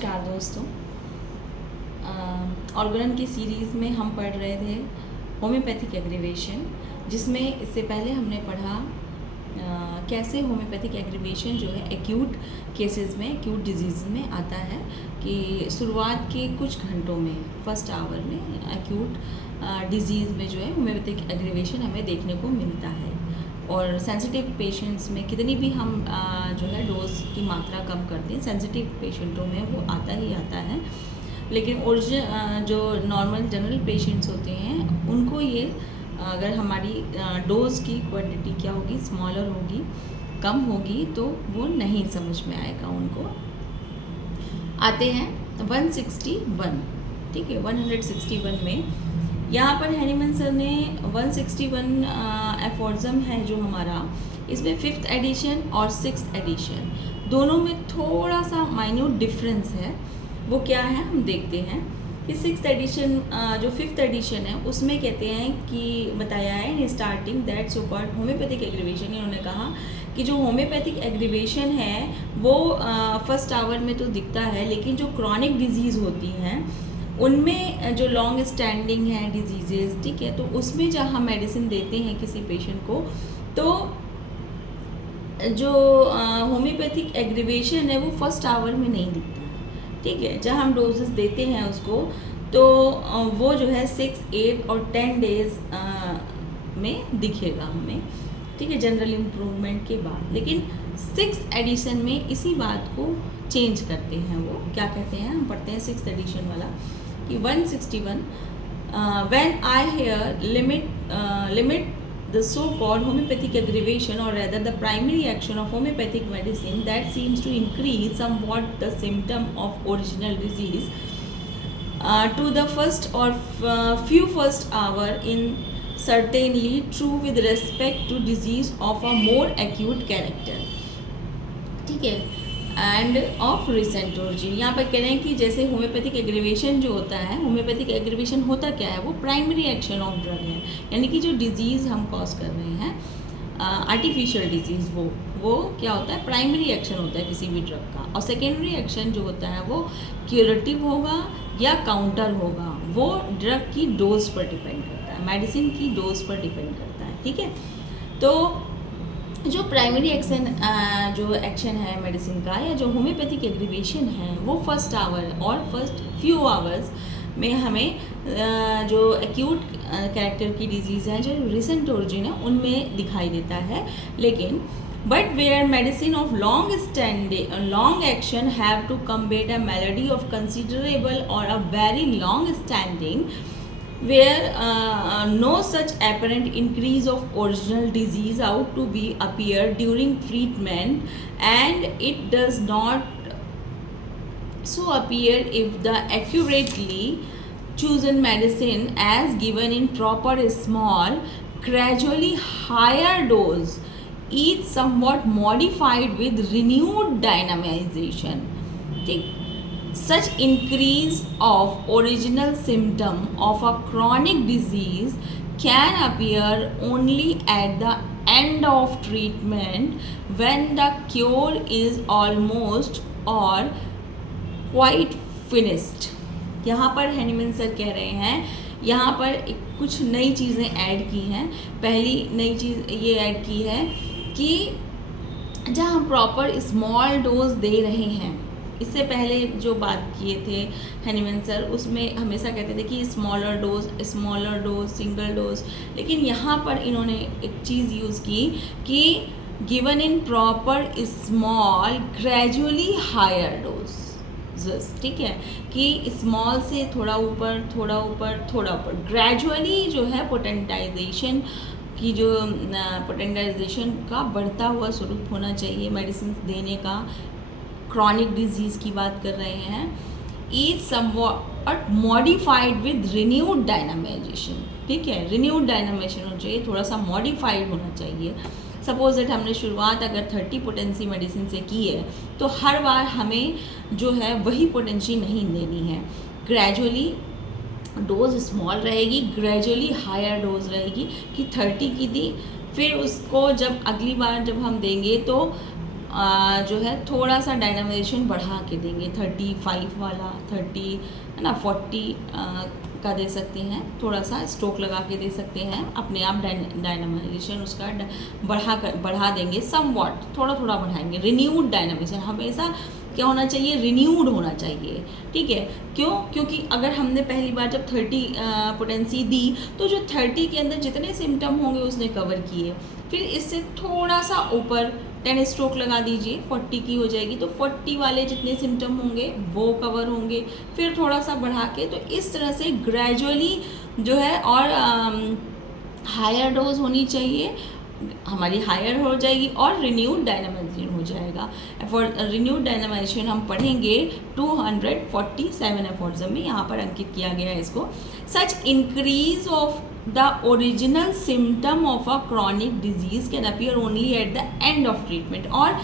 नमस्कार दोस्तों। ऑर्गन की सीरीज़ में हम पढ़ रहे थे होम्योपैथिक एग्रीवेशन, जिसमें इससे पहले हमने पढ़ा कैसे होम्योपैथिक एग्रीवेशन जो है एक्यूट केसेस में, एक्यूट डिजीज़ में आता है कि शुरुआत के कुछ घंटों में, फर्स्ट आवर में एक्यूट डिजीज़ में जो है होम्योपैथिक एग्रीवेशन हमें देखने को मिलता है। और सेंसिटिव पेशेंट्स में कितनी भी हम जो है डोज की मात्रा कम करते हैं, सेंसिटिव पेशेंटों में वो आता ही आता है। लेकिन ओरिजिनल जो नॉर्मल जनरल पेशेंट्स होते हैं उनको ये अगर हमारी डोज की क्वांटिटी क्या होगी, स्मॉलर होगी, कम होगी, तो वो नहीं समझ में आएगा उनको। आते हैं 161, ठीक है। 161 में यहाँ पर हैनीमैन सर ने 161 एफोर्ज़म है जो हमारा, इसमें 5th एडिशन और 6th एडिशन दोनों में थोड़ा सा माइन्यूट डिफरेंस है। वो क्या है हम देखते हैं कि 6th एडिशन जो 5th एडिशन है उसमें कहते हैं कि बताया है in starting that so called homeopathic aggravation. इन्होंने कहा कि जो होम्योपैथिक एग्रीवेशन है वो फर्स्ट आवर में तो दिखता है, लेकिन जो क्रॉनिक डिजीज़ होती हैं उनमें जो लॉन्ग स्टैंडिंग है डिजीजेस, ठीक है, तो उसमें जब हम मेडिसिन देते हैं किसी पेशेंट को, तो जो होम्योपैथिक एग्रीवेशन है वो फर्स्ट आवर में नहीं दिखता है, ठीक है। जब हम डोजेस देते हैं उसको तो वो जो है 6, 8 और 10 डेज में दिखेगा हमें, ठीक है, जनरल इम्प्रूवमेंट के बाद। लेकिन 6th एडिशन में इसी बात को चेंज करते हैं। वो क्या कहते हैं, हम पढ़ते हैं 6th एडिशन वाला कि 161 when I hear limit the so-called homeopathic aggravation, or rather the primary action of homeopathic medicine that seems to increase somewhat the symptom of original disease to the first or few first hour in certainly true with respect to disease of a more acute character, ठीक है, end of recent origin. यहाँ पर कह रहे हैं कि जैसे homeopathic aggravation जो होता है, होम्योपैथिक एग्रीवेशन होता क्या है, वो प्राइमरी एक्शन ऑफ ड्रग है, यानी कि जो डिजीज़ हम कॉज कर रहे हैं आर्टिफिशियल डिजीज़, वो क्या होता है, प्राइमरी एक्शन होता है किसी भी ड्रग का। और सेकेंडरी एक्शन जो होता है वो क्यूरेटिव होगा या काउंटर होगा, वो ड्रग की डोज पर डिपेंड करता है, मेडिसिन की डोज पर डिपेंड करता है, ठीक है। तो जो प्राइमरी एक्शन जो एक्शन है मेडिसिन का, या जो होम्योपैथिक एग्रीवेशन है, वो फर्स्ट आवर और फर्स्ट फ्यू आवर्स में हमें जो एक्यूट कैरेक्टर की डिजीज़ है, जो रिसेंट ओरिजिन है, उनमें दिखाई देता है। लेकिन but where medicine of long action have to combat a malady of considerable और a very long standing where no such apparent increase of original disease out to be appear during treatment, and it does not so appear if the accurately chosen medicine as given in proper small gradually higher dose is somewhat modified with renewed dynamization, ठीक। Such increase of original symptom of a chronic disease can appear only at the end of treatment when the cure is almost or quite finished। यहाँ पर Hahnemann sir कह रहे हैं, यहाँ पर कुछ नई चीज़ें ऐड की हैं। पहली नई चीज़ ये ऐड की है कि जहाँ हम प्रॉपर स्मॉल डोज दे रहे हैं, इससे पहले जो बात किए थे हैनीमैन सर, उसमें हमेशा कहते थे कि स्मॉलर डोज, सिंगल डोज। लेकिन यहाँ पर इन्होंने एक चीज़ यूज़ की कि given in proper small gradually higher dose, ठीक है, कि स्मॉल से थोड़ा ऊपर, थोड़ा ऊपर, थोड़ा ऊपर, ग्रेजुअली जो है पोटेंटाइजेशन की, जो पोटेंटाइजेशन का बढ़ता हुआ स्वरूप होना चाहिए मेडिसिन देने का। क्रॉनिक डिजीज़ की बात कर रहे हैं, is somewhat modified with renewed dynamisation, ठीक है, रिन्यूड डायनामाइजेशन होना चाहिए, थोड़ा सा मॉडिफाइड होना चाहिए। सपोज दैट हमने शुरुआत अगर 30 पोटेंसी मेडिसिन से की है, तो हर बार हमें जो है वही पोटेंसी नहीं देनी है, ग्रेजुअली डोज स्मॉल रहेगी, ग्रेजुअली हायर डोज रहेगी कि 30 की दी, फिर उसको जब अगली बार जब हम देंगे तो जो है थोड़ा सा डायनामाइजेशन बढ़ा के देंगे, 35 वाला 30 है ना 40 का दे सकते हैं, थोड़ा सा स्ट्रोक लगा के दे सकते हैं, अपने आप डायनामाइजेशन उसका बढ़ा देंगे, समवॉट थोड़ा थोड़ा बढ़ाएंगे। रिन्यूड डायनामाइजेशन हमेशा क्या होना चाहिए, रिन्यूड होना चाहिए, ठीक है। क्यों? क्योंकि अगर हमने पहली बार जब 30 पोटेंसी दी तो जो 30 के अंदर जितने सिम्टम होंगे उसने कवर किए, फिर इससे थोड़ा सा ऊपर 10 स्ट्रोक लगा दीजिए, 40 की हो जाएगी, तो 40 वाले जितने सिम्टम होंगे वो कवर होंगे, फिर थोड़ा सा बढ़ा के, तो इस तरह से ग्रेजुअली जो है, और हायर डोज होनी चाहिए, हमारी हायर हो जाएगी और रिन्यूड डायनामाइजेशन हो जाएगा। फॉर रिन्यूड डायनामाइजेशन हम पढ़ेंगे 247 एफर्ट्स में, यहाँ पर अंकित किया गया है इसको। Such increase of the original symptom of a chronic disease can appear only at the end of treatment। और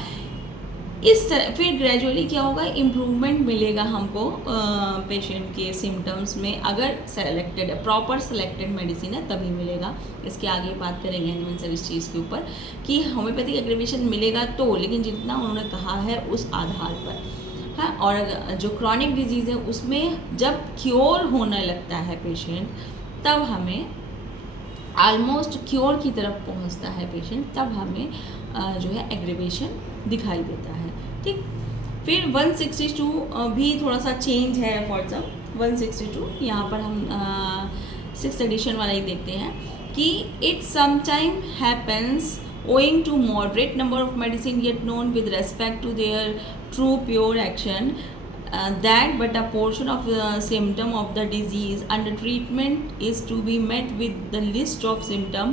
इस तरह फिर ग्रेजुअली क्या होगा, इम्प्रूवमेंट मिलेगा हमको पेशेंट के सिम्टम्स में, अगर सेलेक्टेड प्रॉपर सेलेक्टेड मेडिसिन है तभी मिलेगा। इसके आगे बात करेंगे एनिमल सर इस चीज़ के ऊपर कि होम्योपैथिक एग्रीवेशन मिलेगा तो, लेकिन जितना उन्होंने कहा है उस आधार पर, हाँ। और जो क्रॉनिक डिजीज़ है उसमें जब क्योर होने लगता है पेशेंट, तब हमें ऑलमोस्ट क्योर की तरफ पहुंचता है पेशेंट, तब हमें जो है एग्रीवेशन दिखाई देता है, ठीक। फिर 162 भी थोड़ा सा चेंज है फॉर एग्जाम्पल 162, यहाँ पर हम 6th एडिशन वाला ही देखते हैं कि it sometime happens owing to moderate number of medicine yet known with respect to their true pure action, that but a portion of the symptom of the disease under treatment is to be met with the list of symptom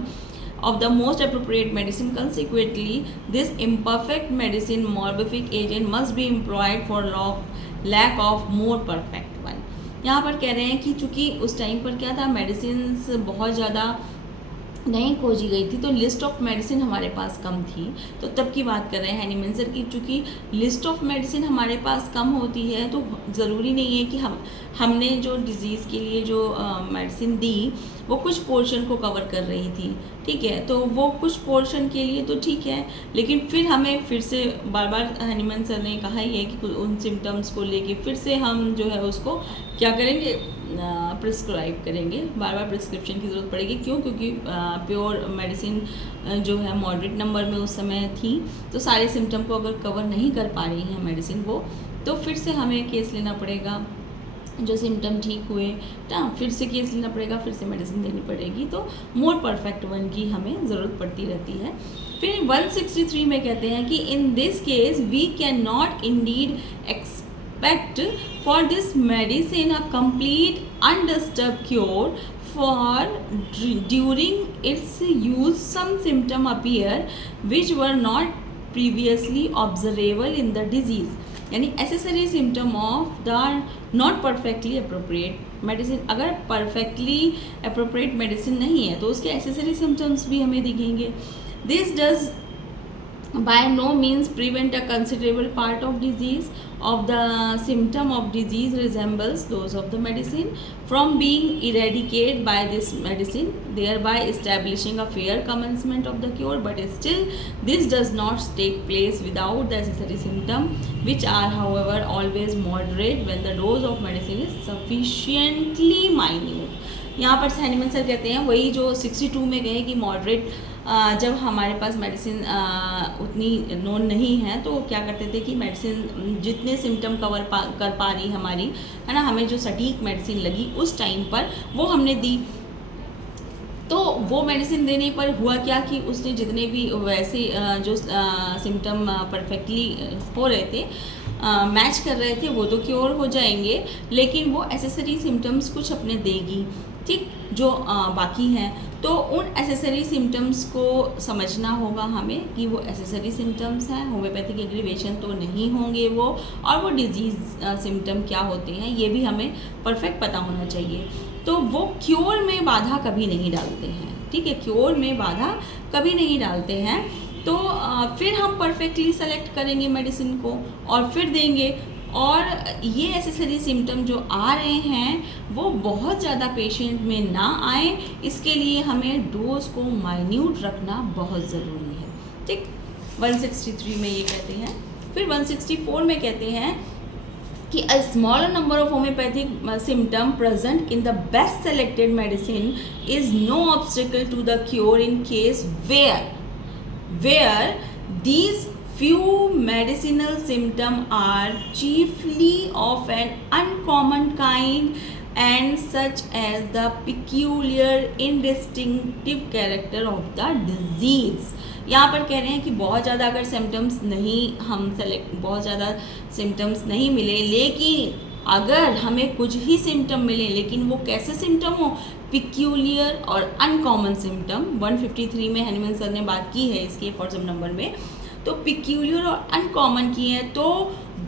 of the most appropriate medicine. Consequently, this imperfect medicine morbific agent must be employed for lack of more perfect one। यहाँ पर कह रहे हैं कि चूँकि उस time पर क्या था, मेडिसिन बहुत ज़्यादा नहीं खोजी गई थी, तो लिस्ट ऑफ मेडिसिन हमारे पास कम थी, तो तब की बात कर रहे हैं हैनीमैन सर की। चूँकि लिस्ट ऑफ मेडिसिन हमारे पास कम होती है तो ज़रूरी नहीं है कि हमने जो डिज़ीज़ के लिए जो मेडिसिन दी वो कुछ पोर्शन को कवर कर रही थी, ठीक है। तो वो कुछ पोर्शन के लिए तो ठीक है, लेकिन फिर हमें फिर से बार बार हैनीमैन सर ने कहा ही है कि उन सिम्टम्स को लेके फिर से हम जो है उसको क्या करेंगे, प्रिस्क्राइब करेंगे, बार बार प्रिस्क्रिप्शन की ज़रूरत पड़ेगी। क्यों? क्योंकि प्योर मेडिसिन जो है मॉडरेट नंबर में उस समय थी, तो सारे सिम्टम को अगर कवर नहीं कर पा रही हैं मेडिसिन वो, तो फिर से हमें केस लेना पड़ेगा। जो सिम्टम ठीक हुए ना, फिर से केस लेना पड़ेगा, फिर से मेडिसिन देनी पड़ेगी, तो मोर परफेक्ट वन की हमें ज़रूरत पड़ती रहती है। फिर 163 में कहते हैं कि in this case we can not indeed expect for this medicine a complete undisturbed cure, for during its use some symptom appear which were not previously observable in the disease। यानी accessory symptom of the not perfectly appropriate medicine, अगर perfectly appropriate medicine नहीं है तो उसके accessory symptoms भी हमें दिखेंगे। This does by no means prevent a considerable part of disease of the symptom of disease resembles those of the medicine from being eradicated by this medicine, thereby establishing a fair commencement of the cure, but still this does not take place without the necessary symptom, which are however always moderate when the dose of medicine is sufficiently minute। यहाँ पर Hahnemann sir कहते हैं वही जो 62 में गए कि moderate, जब हमारे पास मेडिसिन उतनी नोन नहीं है तो क्या करते थे कि मेडिसिन जितने सिम्टम कवर कर पा रही हमारी, है ना, हमें जो सटीक मेडिसिन लगी उस टाइम पर वो हमने दी। तो वो मेडिसिन देने पर हुआ क्या कि उसने जितने भी वैसे जो सिम्टम परफेक्टली हो रहे थे, मैच कर रहे थे, वो तो क्योर हो जाएंगे, लेकिन वो एसेसरी सिम्टम्स कुछ अपने देगी, ठीक, जो बाकी हैं। तो उन एसेसरी सिम्टम्स को समझना होगा हमें कि वो एसेसरी सिम्टम्स हैं, होम्योपैथिक एग्रीवेशन तो नहीं होंगे वो, और वो डिजीज़ सिम्टम क्या होते हैं ये भी हमें परफेक्ट पता होना चाहिए। तो वो क्योर में बाधा कभी नहीं डालते हैं, ठीक है, क्योर में बाधा कभी नहीं डालते हैं। तो फिर हम परफेक्टली सेलेक्ट करेंगे मेडिसिन को और फिर देंगे, और ये एसेसरी सिम्टम जो आ रहे हैं वो बहुत ज़्यादा पेशेंट में ना आए, इसके लिए हमें डोज को माइन्यूट रखना बहुत ज़रूरी है, ठीक। 163 में ये कहते हैं। फिर 164 में कहते हैं कि a smaller number of homeopathic symptom present in the best selected medicine is no obstacle to the cure in case where these few medicinal symptoms are chiefly of an uncommon kind and such as the peculiar indistinctive character of the disease। यहाँ पर कह रहे हैं कि बहुत ज़्यादा अगर symptoms नहीं बहुत ज़्यादा सिम्टम्स नहीं मिले, लेकिन अगर हमें कुछ ही सिम्टम मिले, लेकिन वो कैसे सिम्टम हो, पिक्यूलियर और अनकॉमन सिम्टम। 153 में हैनीमैन सर ने बात की है इसके फॉर्सम नंबर में। तो पिक्यूलियर और अनकॉमन की है तो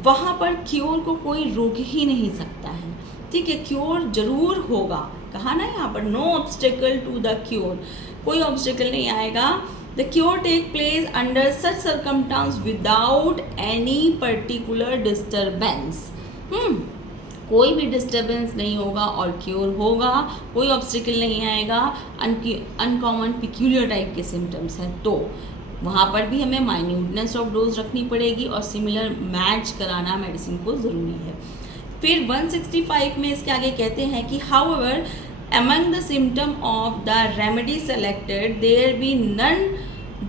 वहाँ पर क्योर को कोई रोक ही नहीं सकता है, ठीक है। क्योर जरूर होगा, कहा ना यहाँ पर no obstacle to the cure, कोई ऑब्स्टेकल नहीं आएगा। The cure take place under such circumstance without any particular disturbance. कोई भी डिस्टर्बेंस नहीं होगा और क्योर होगा, कोई ऑब्स्टेकल नहीं आएगा। अनकॉमन पिक्यूलियर टाइप के सिम्टम्स हैं तो वहाँ पर भी हमें माइन्यूटनेस ऑफ डोज रखनी पड़ेगी और सिमिलर मैच कराना मेडिसिन को ज़रूरी है। फिर 165 में इसके आगे कहते हैं कि however among the symptom of the remedy selected there be none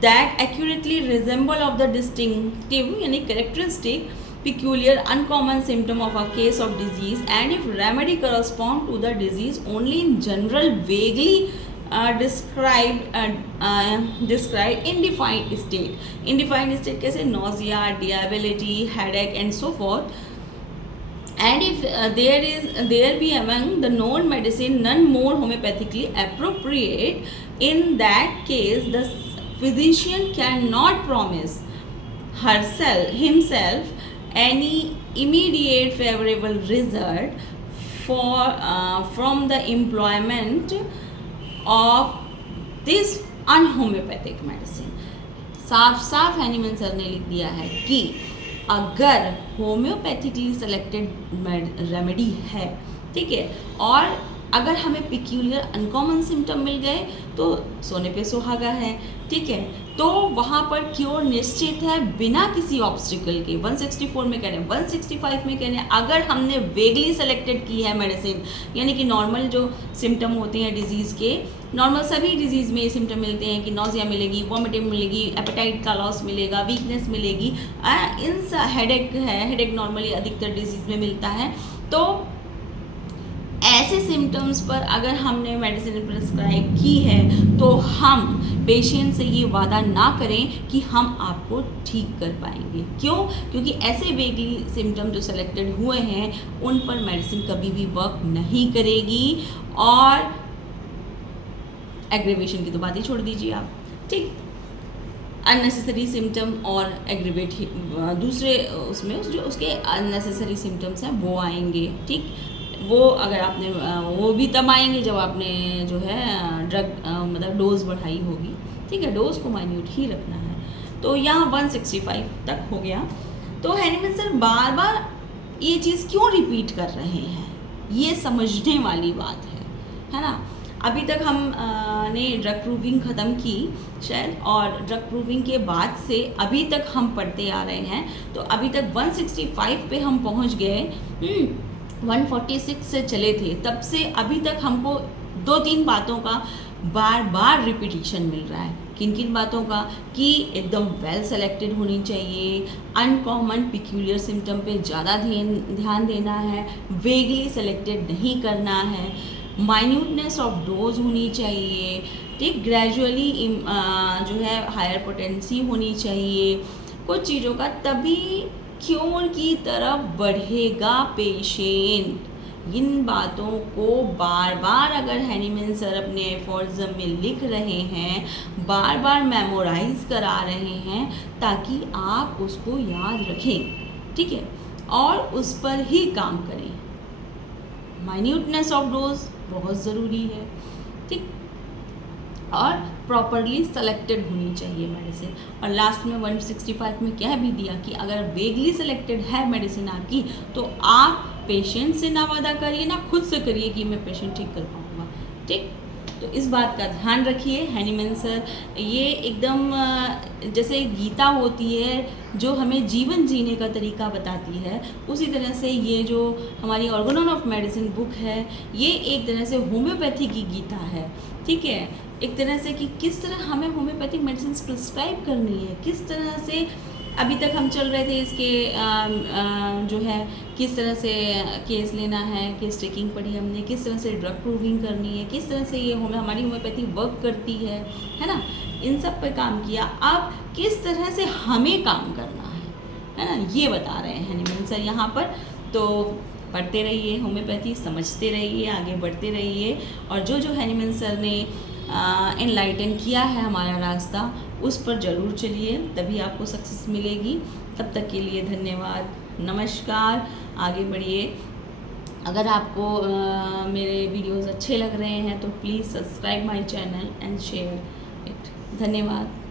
that accurately resemble of the distinctive यानी characteristic peculiar uncommon symptom of a case of disease, and if remedy correspond to the disease only in general vaguely described indefined state कैसे nausea, debility, headache and so forth। And if there be among the known medicine none more homeopathically appropriate, in that case the physician cannot promise himself any immediate favorable result from the employment of this unhomeopathic medicine। साफ Hahnemann sir ने लिख दिया है कि अगर homoeopathically selected remedy है, ठीक है, और अगर हमें पिक्यूलियर अनकॉमन सिम्टम मिल गए तो सोने पे सुहागा है, ठीक है, तो वहाँ पर क्योर निश्चित है बिना किसी ऑब्स्टिकल के। 164 में कह रहे हैं, 165 में कह रहे हैं अगर हमने वेगली सेलेक्टेड की है मेडिसिन, यानी कि नॉर्मल जो सिम्टम होते हैं डिजीज़ के, नॉर्मल सभी डिजीज़ में ये सिम्टम मिलते हैं कि नोजिया मिलेगी, वॉमिटिंग मिलेगी, एपेटाइट का लॉस मिलेगा, वीकनेस मिलेगी, हेडेक नॉर्मली अधिकतर डिजीज़ में मिलता है। तो ऐसे सिम्टम्स पर अगर हमने मेडिसिन प्रिस्क्राइब की है तो हम पेशेंट से ये वादा ना करें कि हम आपको ठीक कर पाएंगे। क्यों? क्योंकि ऐसे वेगली सिम्टम जो सेलेक्टेड हुए हैं उन पर मेडिसिन कभी भी वर्क नहीं करेगी। और एग्रीवेशन की तो बात ही छोड़ दीजिए आप, ठीक। अननेसेसरी सिम्टम और एग्रीवेट दूसरे उसमें जो उसके अननेसेसरी सिम्टम्स हैं वो आएंगे, ठीक। वो अगर आपने वो भी तब आएंगे जब आपने जो है ड्रग मतलब डोज बढ़ाई होगी, ठीक है, डोज को माइन्यूट ही रखना है। तो यहाँ 165 तक हो गया। तो हैनीमैन सर बार बार ये चीज़ क्यों रिपीट कर रहे हैं, ये समझने वाली बात है ना। अभी तक हम ने ड्रग प्रूविंग ख़त्म की शायद, और ड्रग प्रूविंग के बाद से अभी तक हम पढ़ते आ रहे हैं। तो अभी तक 165 पे हम पहुंच गए, 146 से चले थे, तब से अभी तक हमको 2-3 बातों का बार बार रिपीटिशन मिल रहा है। किन किन बातों का? कि एकदम वेल सेलेक्टेड होनी चाहिए, अनकॉमन पिक्यूलियर सिम्टम पे ज़्यादा ध्यान देना है, वेगली सेलेक्टेड नहीं करना है, माइन्यूटनेस ऑफ डोज होनी चाहिए, ठीक, ग्रेजुअली जो है हायर पोटेंसी होनी चाहिए कुछ चीज़ों का, तभी क्योर की तरफ बढ़ेगा पेशेंट। इन बातों को बार बार अगर हैनीमैन सर अपने एफोर्ज़म में लिख रहे हैं, बार बार मेमोराइज करा रहे हैं ताकि आप उसको याद रखें, ठीक है, और उस पर ही काम करें। माइन्यूटनेस ऑफ डोज बहुत ज़रूरी है, ठीक, और प्रॉपरली सेलेक्टेड होनी चाहिए मेडिसिन। और लास्ट में 165 में कह भी दिया कि अगर वेगली सेलेक्टेड है मेडिसिन आपकी तो आप पेशेंट से ना वादा करिए ना खुद से करिए कि मैं पेशेंट ठीक कर पाऊँगा, ठीक। तो इस बात का ध्यान रखिए। हैनीमैन सर ये एकदम जैसे गीता होती है जो हमें जीवन जीने का तरीका बताती है, उसी तरह से ये जो हमारी ऑर्गेनॉन ऑफ मेडिसिन बुक है ये एक तरह से होम्योपैथी की गीता है, ठीक है। एक तरह से कि किस तरह हमें होम्योपैथिक मेडिसिन प्रिस्क्राइब करनी है, किस तरह से अभी तक हम चल रहे थे इसके जो है किस तरह से केस लेना है, केस टेकिंग पढ़ी हमने, किस तरह से ड्रग प्रूविंग करनी है, किस तरह से ये हमारी होम्योपैथी वर्क करती है ना, इन सब पे काम किया। अब किस तरह से हमें काम करना है ना, ये बता रहे हैं हैनीमैन सर यहाँ पर। तो पढ़ते रहिए होम्योपैथी, समझते रहिए, आगे बढ़ते रहिए, और जो जो हैनीमैन सर ने एनलाइटन किया है हमारा रास्ता, उस पर ज़रूर चलिए, तभी आपको सक्सेस मिलेगी। तब तक के लिए धन्यवाद, नमस्कार, आगे बढ़िए। अगर आपको मेरे वीडियोस अच्छे लग रहे हैं तो please subscribe my channel and share it. धन्यवाद।